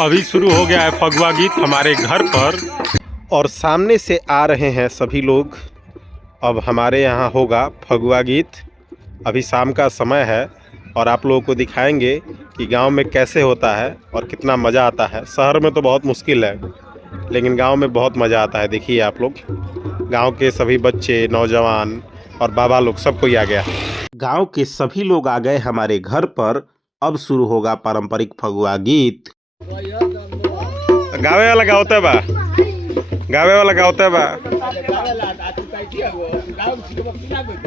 अभी शुरू हो गया है फगुआ गीत हमारे घर पर और सामने से आ रहे हैं सभी लोग। अब हमारे यहाँ होगा फगुआ गीत। अभी शाम का समय है और आप लोगों को दिखाएंगे कि गांव में कैसे होता है और कितना मज़ा आता है। शहर में तो बहुत मुश्किल है लेकिन गांव में बहुत मज़ा आता है। देखिए आप लोग, गांव के सभी बच्चे, नौजवान और बाबा लोग सब कोई आ गया। गांव के सभी लोग आ गए हमारे घर पर। अब शुरू होगा पारंपरिक फगुआ गीत। गावे वाला गावते बा, गावे वाला गावते बा।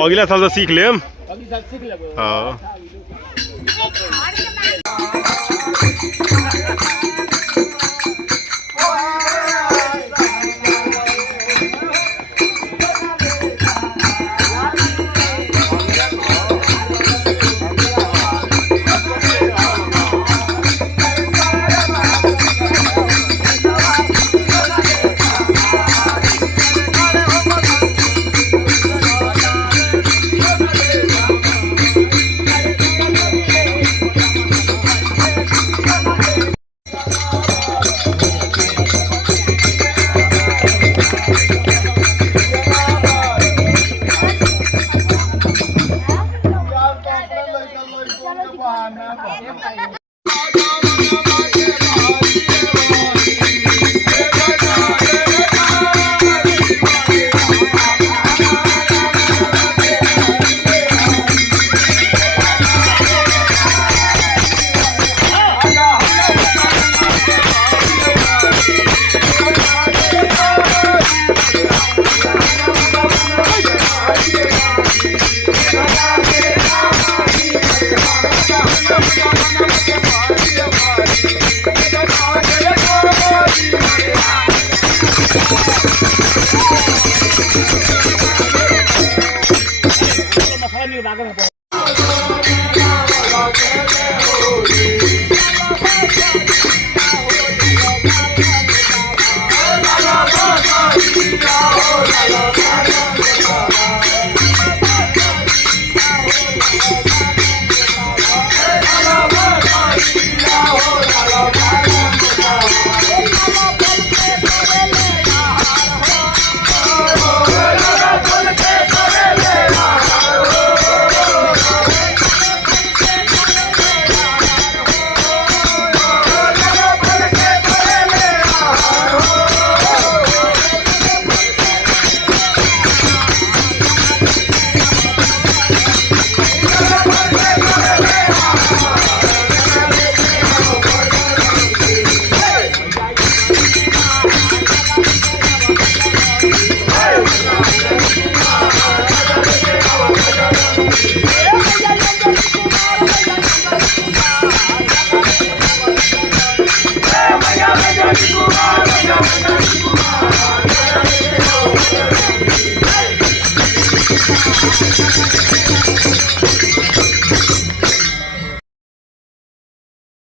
अगला साल से सीख लेम। हाँ।